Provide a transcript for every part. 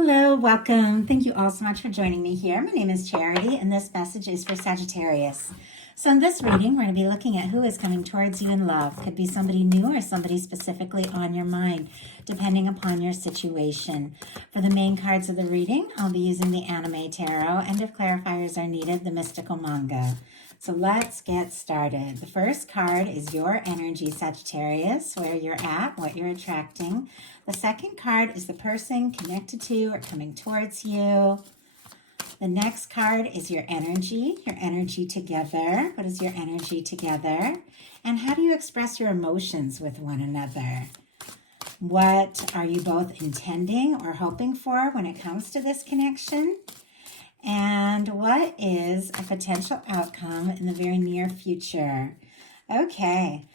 Hello, welcome. Thank you all so much for joining me here. My name is Charity, and this message is for Sagittarius. So in this reading, we're going to be looking at who is coming towards you in love. Could be somebody new or somebody specifically on your mind, depending upon your situation. For the main cards of the reading, I'll be using the Anime Tarot, and if clarifiers are needed, the Mystical Manga. So let's get started. The first card is your energy, Sagittarius, where you're at, what you're attracting. The second card is the person connected to or coming towards you. The next card is your energy together. What is your energy together? And how do you express your emotions with one another? What are you both intending or hoping for when it comes to this connection? And what is a potential outcome in the very near future? Okay.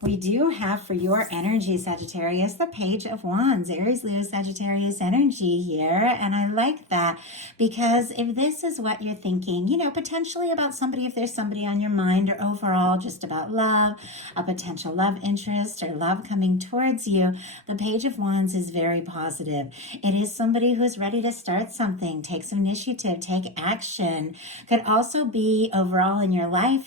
We do have for your energy, Sagittarius, the Page of Wands, Aries, Leo, Sagittarius energy here. And I like that because if this is what you're thinking, potentially about somebody, if there's somebody on your mind, or overall just about love, a potential love interest or love coming towards you, the Page of Wands is very positive. It is somebody who's ready to start something, take some initiative, take action. Could also be overall in your life,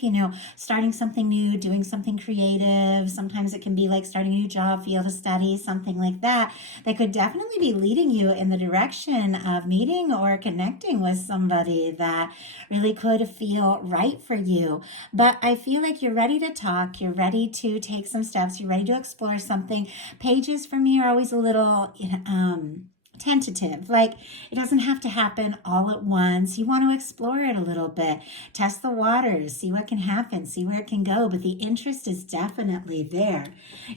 starting something new, doing something creative. Sometimes it can be like starting a new job, field of study, something like that. That could definitely be leading you in the direction of meeting or connecting with somebody that really could feel right for you. But I feel like you're ready to talk. You're ready to take some steps. You're ready to explore something. Pages for me are always a little, tentative. Like it doesn't have to happen all at once. You want to explore it a little bit, test the waters, see what can happen, see where it can go. But the interest is definitely there.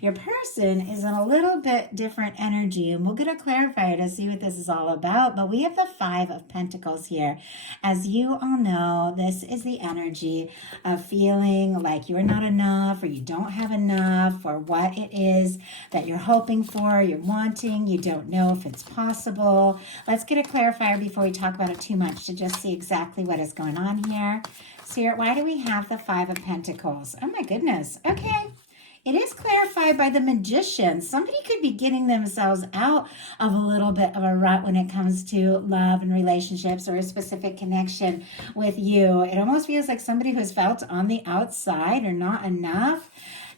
Your person is in a little bit different energy, and we'll get a clarifier to see what this is all about. But we have the Five of Pentacles here. As you all know, this is the energy of feeling like you're not enough, or you don't have enough, or what it is that you're hoping for, you're wanting, you don't know if it's possible. Let's get a clarifier before we talk about it too much to just see exactly what is going on here. So here, why do we have the Five of Pentacles? Oh my goodness. Okay. It is clarified by the Magician. Somebody could be getting themselves out of a little bit of a rut when it comes to love and relationships or a specific connection with you. It almost feels like somebody who's felt on the outside or not enough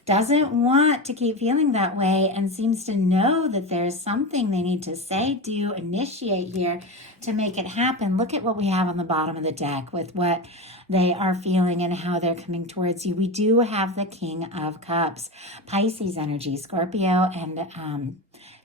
doesn't want to keep feeling that way and seems to know that there's something they need to say, do, initiate here to make it happen. Look at what we have on the bottom of the deck with what they are feeling and how they're coming towards you. We do have the King of Cups, Pisces energy, Scorpio, and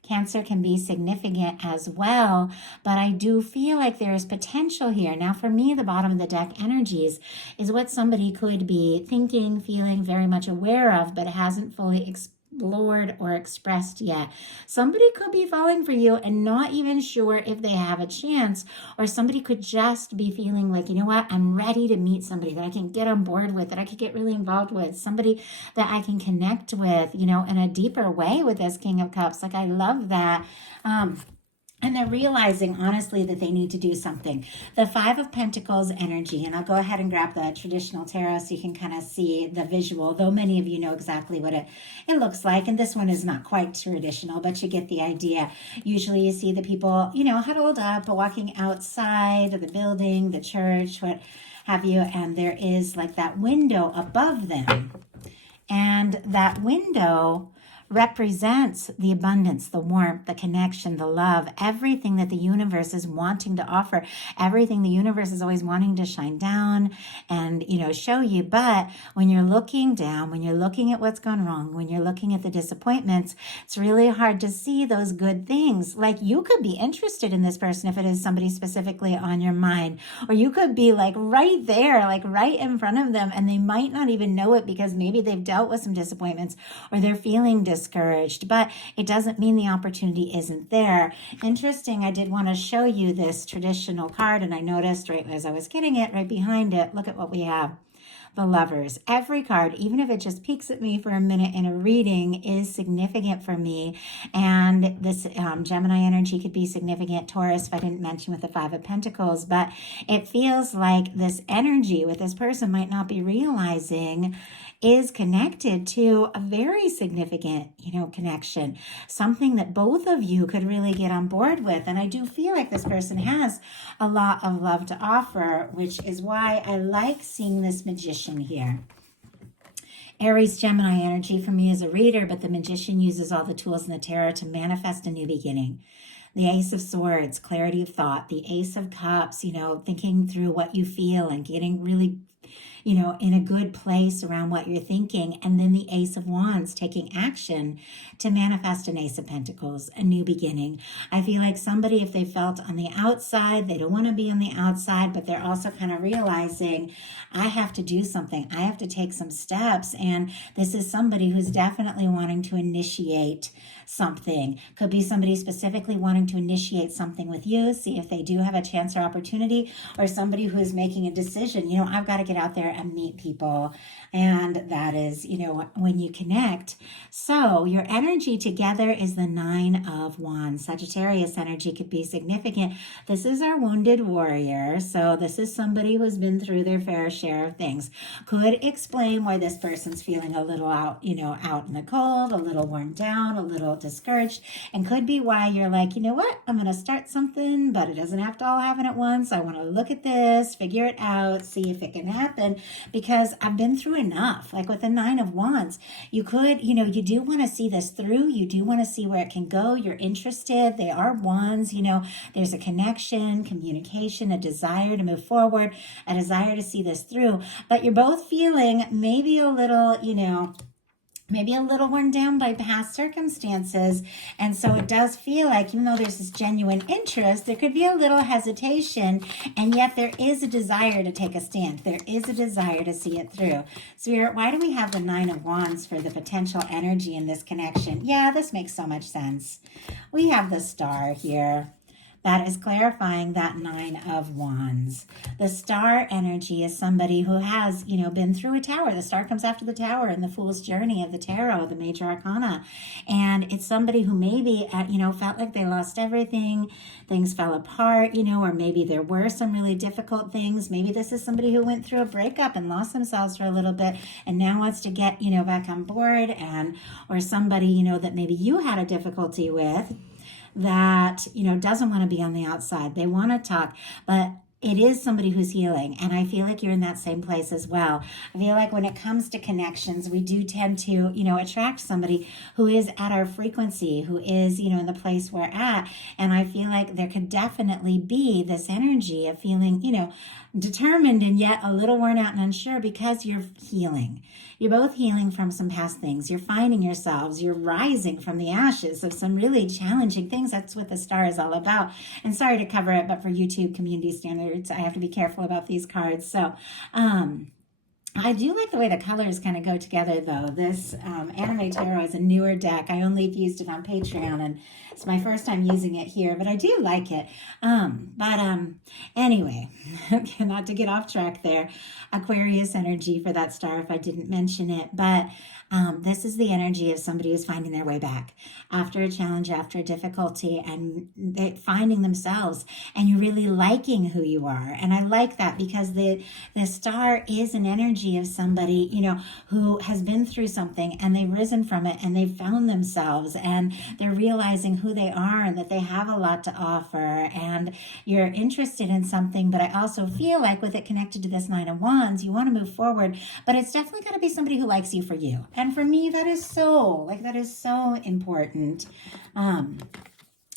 Cancer can be significant as well, but I do feel like there is potential here. Now, for me, the bottom of the deck energies is what somebody could be thinking, feeling, very much aware of, but hasn't fully explored or expressed yet. Somebody could be falling for you and not even sure if they have a chance, or somebody could just be feeling like, you know what, I'm ready to meet somebody that I can get on board with, that I could get really involved with, somebody that I can connect with, in a deeper way with this King of Cups. Like, I love that. And they're realizing, honestly, that they need to do something. The Five of Pentacles energy, and I'll go ahead and grab the traditional tarot so you can kind of see the visual, though many of you know exactly what it looks like. And this one is not quite traditional, but you get the idea. Usually you see the people, huddled up, walking outside of the building, the church, what have you, and there is like that window above them. And that window represents the abundance, the warmth, the connection, the love, everything that the universe is wanting to offer, everything the universe is always wanting to shine down and, show you. But when you're looking down, when you're looking at what's gone wrong, when you're looking at the disappointments, it's really hard to see those good things. Like, you could be interested in this person if it is somebody specifically on your mind, or you could be like right there, like right in front of them, and they might not even know it because maybe they've dealt with some disappointments or they're feeling discouraged, but it doesn't mean the opportunity isn't there. Interesting, I did want to show you this traditional card, and I noticed right as I was getting it, right behind it, look at what we have. the Lovers. Every card, even if it just peeks at me for a minute in a reading, is significant for me. And this Gemini energy could be significant. Taurus, if I didn't mention with the Five of Pentacles, but it feels like this energy with this person might not be realizing is connected to a very significant, connection, something that both of you could really get on board with. And I do feel like this person has a lot of love to offer, which is why I like seeing this Magician here. Aries Gemini energy for me as a reader, but the Magician uses all the tools in the tarot to manifest a new beginning. The Ace of Swords, clarity of thought. The Ace of Cups, thinking through what you feel and getting really in a good place around what you're thinking. And then the Ace of Wands, taking action to manifest an Ace of Pentacles, a new beginning. I feel like somebody, if they felt on the outside, they don't want to be on the outside, but they're also kind of realizing, I have to do something. I have to take some steps. And this is somebody who's definitely wanting to initiate something. Could be somebody specifically wanting to initiate something with you, see if they do have a chance or opportunity, or somebody who is making a decision. I've got to get out there and meet people. And that is, when you connect. So your energy together is the Nine of Wands. Sagittarius energy could be significant. This is our wounded warrior. So this is somebody who's been through their fair share of things. Could explain why this person's feeling a little out in the cold, a little worn down, a little discouraged, and could be why you're like, what? I'm going to start something, but it doesn't have to all happen at once. I want to look at this, figure it out, see if it can happen, because I've been through enough. Like with the Nine of Wands, you could, you do want to see this through. You do want to see where it can go. You're interested. They are wands, there's a connection, communication, a desire to move forward, a desire to see this through, but you're both feeling maybe a little, maybe a little worn down by past circumstances. And so it does feel like, even though there's this genuine interest, there could be a little hesitation, and yet there is a desire to take a stand. There is a desire to see it through. Spirit, why do we have the Nine of Wands for the potential energy in this connection? Yeah, this makes so much sense. We have the Star here. That is clarifying that Nine of Wands. The Star energy is somebody who has, been through a tower. The Star comes after the Tower in the Fool's Journey of the Tarot, the Major Arcana. And it's somebody who maybe, felt like they lost everything. Things fell apart, or maybe there were some really difficult things. Maybe this is somebody who went through a breakup and lost themselves for a little bit and now wants to get, back on board, or somebody, that maybe you had a difficulty with, that, doesn't want to be on the outside. They want to talk, but it is somebody who's healing. And I feel like you're in that same place as well. I feel like when it comes to connections, we do tend to, attract somebody who is at our frequency, who is, in the place we're at. And I feel like there could definitely be this energy of feeling, determined and yet a little worn out and unsure, because you're healing. You're both healing from some past things. You're finding yourselves. You're rising from the ashes of some really challenging things. That's what the Star is all about. And sorry to cover it, but for YouTube community standards, I have to be careful about these cards. So, I do like the way the colors kind of go together, though. This Anime Tarot is a newer deck. I only used it on Patreon, and it's my first time using it here, but I do like it. Anyway, not to get off track there. Aquarius energy for that Star, if I didn't mention it, but this is the energy of somebody who's finding their way back after a challenge, after a difficulty, and finding themselves, and you're really liking who you are. And I like that, because the Star is an energy of somebody, who has been through something and they've risen from it and they've found themselves and they're realizing who they are and that they have a lot to offer, and you're interested in something. But I also feel like with it connected to this Nine of Wands, you want to move forward, but it's definitely got to be somebody who likes you for you. And for me, that is so important.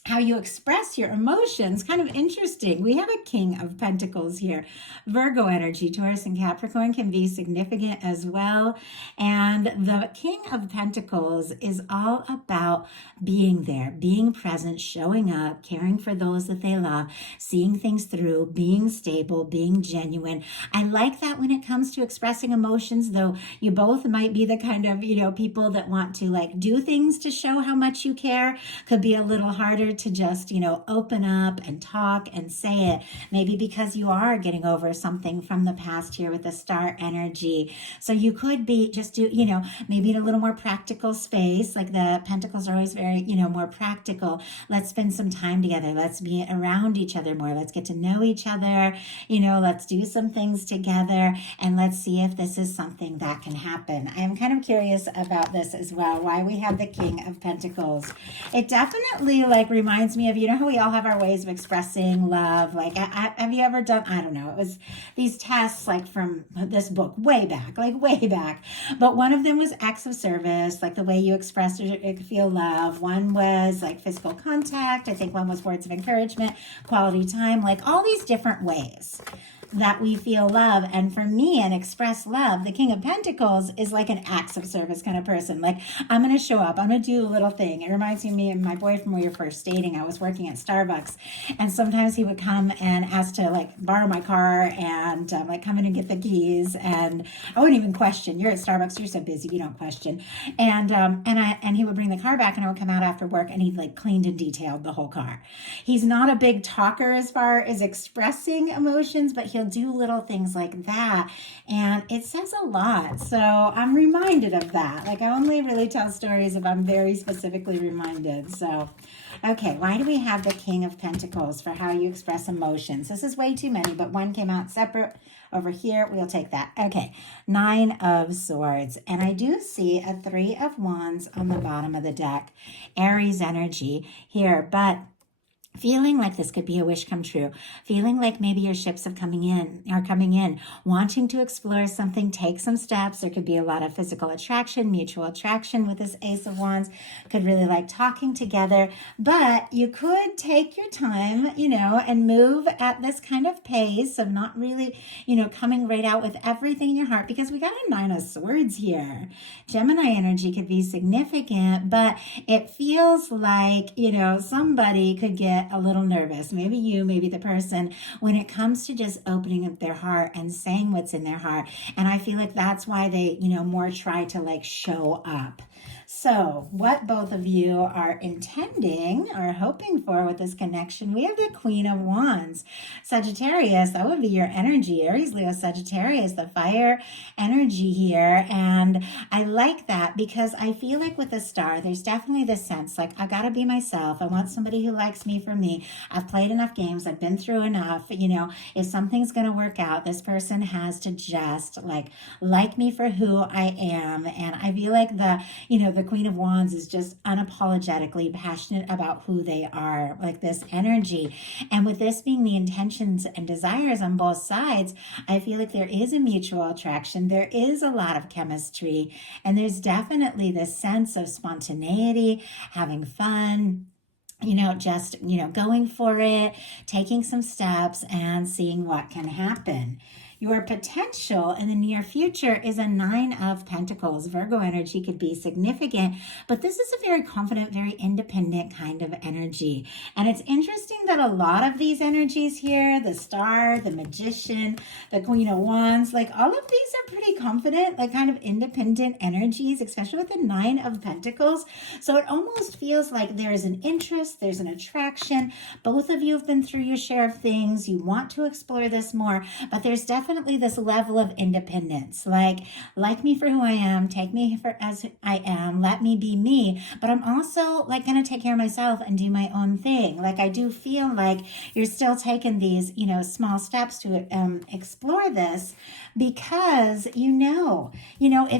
How you express your emotions, kind of interesting. We have a King of Pentacles here. Virgo energy, Taurus and Capricorn can be significant as well. And the King of Pentacles is all about being there, being present, showing up, caring for those that they love, seeing things through, being stable, being genuine. I like that when it comes to expressing emotions, though you both might be the kind of, people that want to do things to show how much you care. Could be a little harder to just, open up and talk and say it. Maybe because you are getting over something from the past here with the star energy. So you could be just maybe in a little more practical space. Like the pentacles are always very, more practical. Let's spend some time together. Let's be around each other more. Let's get to know each other. Let's do some things together, and let's see if this is something that can happen. I am kind of curious about this as well, why we have the King of Pentacles. It definitely reminds me of, how we all have our ways of expressing love. Have you ever done, I don't know, it was these tests from this book way back. But one of them was acts of service, the way you express or feel love. One was physical contact. I think one was words of encouragement, quality time, all these different ways that we feel love. And for me, and express love, the King of Pentacles is an acts of service kind of person. I'm going to show up. I'm going to do a little thing. It reminds me of me and my boyfriend when we were first dating. I was working at Starbucks, and sometimes he would come and ask to borrow my car and come in and get the keys. And I wouldn't even question. You're at Starbucks. You're so busy. You don't question. And he would bring the car back, and I would come out after work, and he cleaned and detailed the whole car. He's not a big talker as far as expressing emotions, but he'll do little things like that, and it says a lot. So I'm reminded of that. I only really tell stories if I'm very specifically reminded. So okay, why do we have the King of Pentacles for how you express emotions? This is way too many, but one came out separate over here. We'll take that. Okay, 9 of Swords, and I do see a 3 of Wands on the bottom of the deck. Aries energy here, but feeling like this could be a wish come true, feeling like maybe your ships are coming in, wanting to explore something, take some steps. There could be a lot of physical attraction, mutual attraction with this Ace of Wands. Could really like talking together, but you could take your time, and move at this kind of pace of not really, coming right out with everything in your heart, because we got a 9 of Swords here. Gemini energy could be significant, but it feels like, somebody could get a little nervous. Maybe you, maybe the person, when it comes to just opening up their heart and saying what's in their heart. And I feel like that's why they, more try to show up. So what both of you are intending or hoping for with this connection, we have the Queen of Wands. Sagittarius, that would be your energy. Aries, Leo, Sagittarius, the fire energy here. And I like that because I feel like with the star, there's definitely this sense I got to be myself. I want somebody who likes me for me. I've played enough games. I've been through enough. If something's going to work out, this person has to just like me for who I am. And I feel like the Queen of Wands is just unapologetically passionate about who they are, this energy. And with this being the intentions and desires on both sides, I feel like there is a mutual attraction. There is a lot of chemistry, and there's definitely this sense of spontaneity, having fun, just, going for it, taking some steps and seeing what can happen. Your potential in the near future is a 9 of Pentacles. Virgo energy could be significant, but this is a very confident, very independent kind of energy. And it's interesting that a lot of these energies here, the Star, the Magician, the Queen of Wands, all of these are pretty confident, kind of independent energies, especially with the 9 of Pentacles. So it almost feels like there is an interest, there's an attraction. Both of you have been through your share of things. You want to explore this more, but there's definitely this level of independence, like me for who I am, take me for as I am, let me be me, but I'm also going to take care of myself and do my own thing. I do feel like you're still taking these, small steps to explore this, because if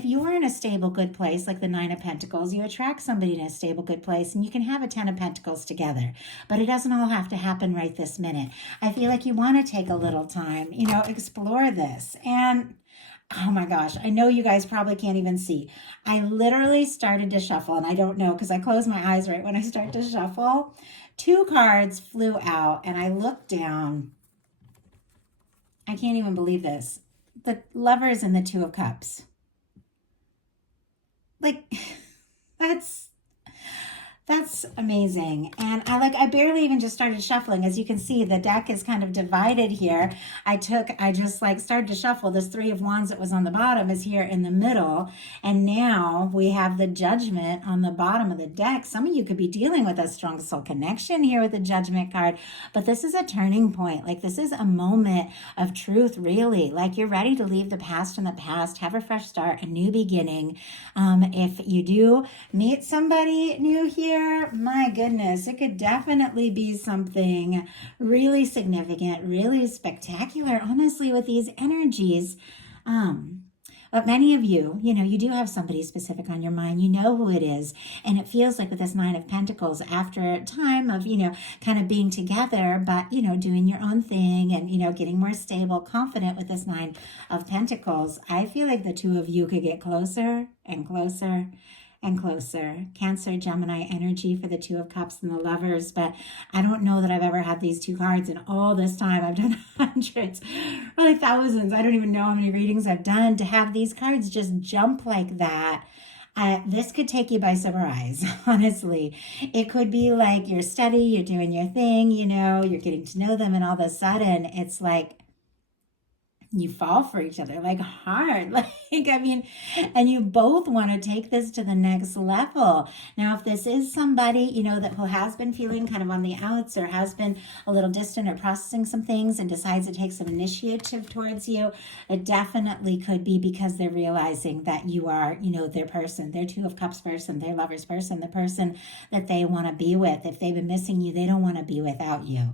you are in a stable, good place, like the 9 of Pentacles, you attract somebody in a stable, good place, and you can have a 10 of Pentacles together, but it doesn't all have to happen right this minute. I feel like you want to take a little time, explore this. And oh my gosh, I know you guys probably can't even see. I literally started to shuffle, and I don't know because I close my eyes right when I start to shuffle. 2 cards flew out, and I looked down. I can't even believe this. The Lovers and the 2 of Cups. That's That's amazing. And I barely even just started shuffling. As you can see, the deck is kind of divided here. I just like started to shuffle. This Three of Wands that was on the bottom is here in the middle. And now we have the Judgment on the bottom of the deck. Some of you could be dealing with a strong soul connection here with the Judgment card, but this is a turning point. Like this is a moment of truth, really. Like you're ready to leave the past in the past, have a fresh start, a new beginning. If you do meet somebody new here, my goodness, it could definitely be something really significant, really spectacular, honestly, with these energies. But many of you, you do have somebody specific on your mind. You know who it is. And it feels like with this Nine of Pentacles, after a time of, kind of being together, but, doing your own thing and, getting more stable, confident with this Nine of Pentacles, I feel like the two of you could get closer and closer and closer. Cancer, Gemini energy for the Two of Cups and the Lovers. But I don't know that I've ever had these two cards in all this time. I've done hundreds, really thousands. I don't even know how many readings I've done to have these cards just jump like that. This could take you by surprise, honestly. It could be like you're steady, you're doing your thing, you're getting to know them, and all of a sudden it's like, you fall for each other like hard. And you both want to take this to the next level. Now, if this is somebody, that who has been feeling kind of on the outs or has been a little distant or processing some things and decides to take some initiative towards you, it definitely could be because they're realizing that you are, their person, their Two of Cups person, their Lover's person, the person that they want to be with. If they've been missing you, they don't want to be without you.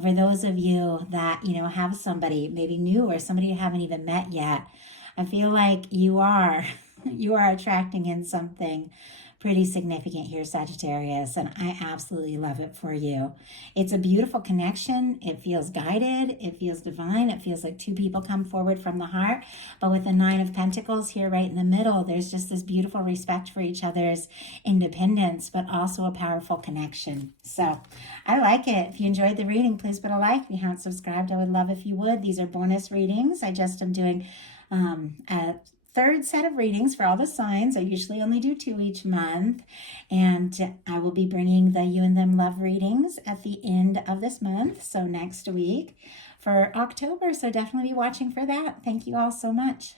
For those of you that, have somebody maybe new or somebody you haven't even met yet, I feel like you are attracting in something pretty significant here, Sagittarius, and I absolutely love it for you. It's a beautiful connection. It feels guided. It feels divine. It feels like two people come forward from the heart. But with the Nine of Pentacles here right in the middle, there's just this beautiful respect for each other's independence, but also a powerful connection. So I like it. If you enjoyed the reading, please put a like. If you haven't subscribed, I would love if you would. These are bonus readings. I just am doing a third set of readings for all the signs. I usually only do 2 each month, and I will be bringing the You and Them Love readings at the end of this month, so next week for October. So definitely be watching for that. Thank you all so much.